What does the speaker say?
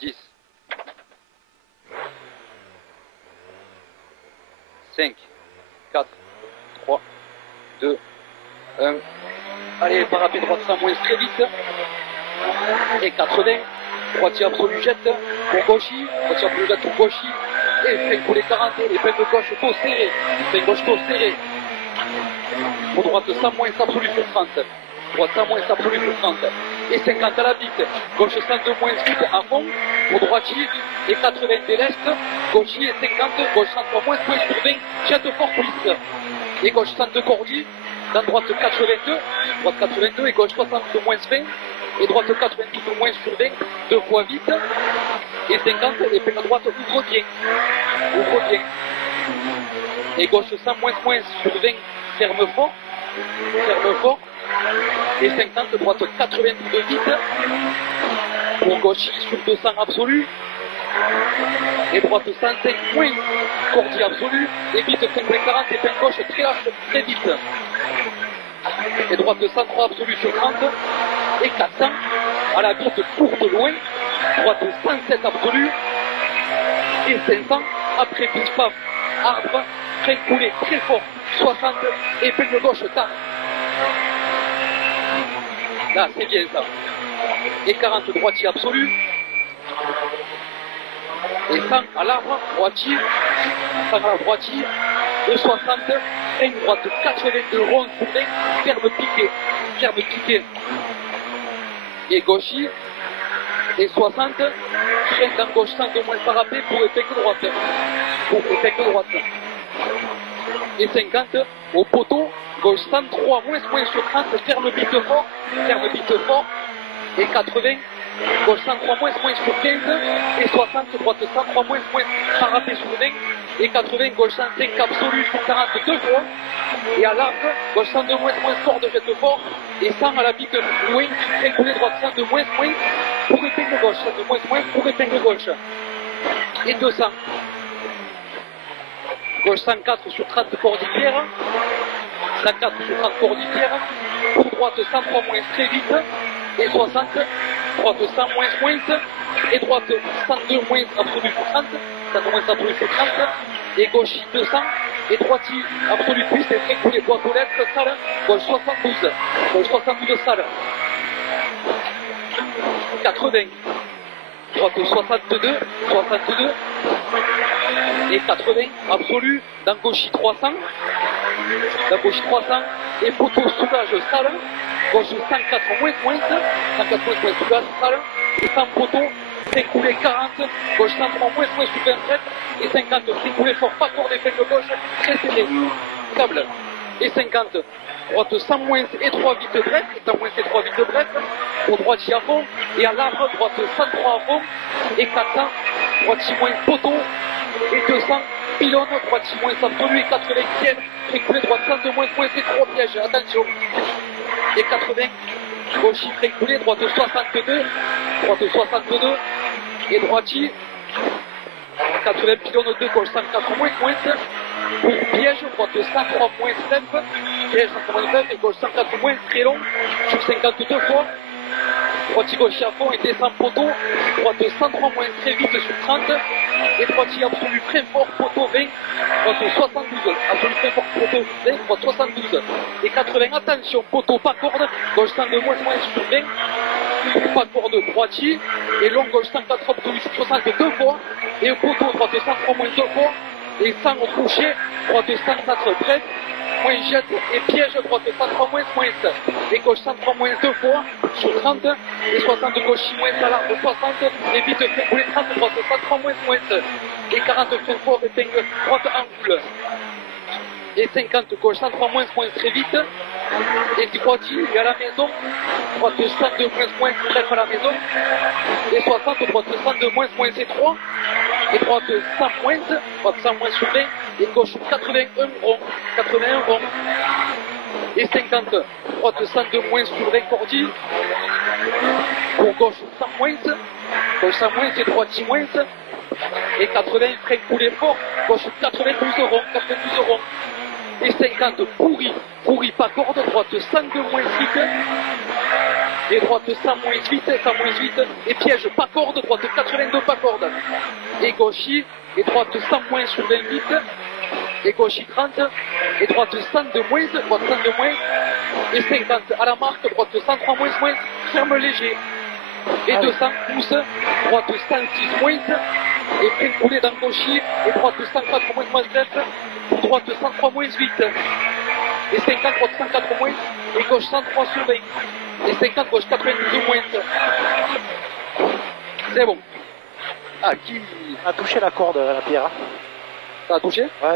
10, 5, 4, 3, 2, 1. Allez, parapet droite sans moins très vite. Et 80. Droitier absolu jette pour gauchis. Droitier absolu jette pour gauchis. Et frein pour les 40. Et frein de gauche tôt serré. Frein gauche tôt serré. Pour droite sans moins absolu sur 30. Droite sans moins absolu sur 30. Et 50 à la bite. Gauche 102 moins vite à fond. Pour droitier. Et 80 déleste. Gauchis et 50. Gauche 103 moins sur 20. Jette fort cuisse. Et gauche 102 cordi. Dans droite 82. Droite 82 et gauche 62 moins 20. Et droite 92 moins sur 20. Deux fois vite. Et 50. Et puis la droite ouvre bien. Ouvre bien. Et gauche 100 moins sur 20. Ferme fort. Ferme fort. Et 50. Droite 92 vite. Pour gauche sur 200 absolu. Et droite 105 moins. Cordi absolu. Et vite 40 et fin gauche très lâche, très vite. Et droite 103 absolu sur 30. Et 400 à la bite courte loin. Droite 107 absolu. Et 500 après pif paf arbre. Frein coulé très fort 60 et peigne gauche tard. Là c'est bien ça. Et 40 droitier absolu. Et 100 à l'arbre droitier. 100 à la droitier. De 60. Frein droite 82 rond sur 20. Ferme piqué. Ferme piqué. Et gauchis. Et 60. Frein dans gauche 100 de moins parapet pour épingle droite. Pour épingle droite. Et 50 au poteau. Gauche 103 moins sur 30. Ferme bite fort. Ferme bite fort. Et 80. Gauche 103 moins sur 15. Et 60. Droite 103 moins parapet sur 20. Et 80. Gauche 105 absolu sur 40 deux fois. Et à l'arc. Gauche 102 moins fort de jette fort. Et 100 à la bite loin. Triangulé droite 102 moins pour épingle gauche. 102 moins pour épingle gauche. Et 200. Gauche 104 sur 30 cordillère. 104 sur 30 cordillère. Pour droite 103 moins très vite. Et 60. Droite 100 moins. Et droite 102 moins absolu sur 30. 102 moins absolu sur 30. Et gauche 200. Et droitier absolu cuisse. Et très cool les boîtes aux lettres. Salle. Gauche 72. Gauche 72 salle. 80. Droite 62. 62. Et 80 absolu dans gauche 300. Dans gauche 300. Et poteau soulage salle. Gauche 104 moins. 104 moins soulage salle. Et 100 poteau. Tricoulé 40. Gauche 103 moins sur 27. Et 50. Tricoulé fort. Pas fort des de gauche. Très serré. Câble. Et 50. Droite 100 moins et 3 vite brette. 100 moins et 3 vite brette. Au droitier à fond. Et à l'arbre. Droite 103 à fond. Et 400. Droitier moins poteau. Et 200. Pylône. Droitier moins absolu. Et 80e. Tricoulé droite 102 moins et 3 pièges. Attention. Et 80. Gauchis tricoulé. Droite 62. Droite 62. Et droitier. 80 pylône 2. Gauche 104 moins. Pour piège. Droite 103 moins 9. Piège 109. Et gauche 104 moins très long. Sur 52 fois. Droitier gauche à fond et descend poteau. Droite 103 moins très vite sur 30. Et droitier absolu très fort poteau 20. Droite 72. Absolu très fort poteau 20. Droite 72. Et 80. Attention poteau pas corde. Gauche 102 moins sur 20. Pas corde droitier. Et long gauche 104 absolu sur 62 fois. Et poteau droite 103 moins 2 fois. Et 100 au coucher. Droite 104 bref. Moins jette et piège, droite 103 moins. Et gauche 103 moins 2 fois sur 30. Et 60 de gauche moins à l'arbre 60. Et vite fait pour les 30, droite 103 moins. Et 40 très fort, épingle droite angle. Et 50 gauche 103 moins très vite. Et droitier et à la maison. Droite 102 moins bref à la maison. Et 60 droite 102 moins et 3. Et droite 100 moins. Droite 100 moins sur 20. Et gauche 81 rond. 81 rond. Et 50. Droite 102 moins sur 20 cordi. Pour gauche 100 moins. Gauche 100 moins et droitier moins. Et 80 frein coulé fort. Gauche 92 rond. 92 rond. Et 50 pourri pas corde, droite 102 moins 6. Et droite 100 moins 8, 100 moins 8. Et piège, pas corde, droite 82, pas corde. Et gauchis, et droite 100 moins sur 28. Et gauchis 30. Et droite 102 moins, droite 102 moins. Et 50 à la marque, droite 103 moins, moins. Ferme léger. Et 200 pouces, droite 106 moins. Et freine coulé dans gauchis. Et droite 104 moins, moins 7. Droite 103 moins 8. Et 50, droite 104 moins. Et gauche 103 sur 20. Et 50, gauche 92 moins. C'est bon. Ah, qui On a touché la corde, la pierre. ça a touché? Ouais.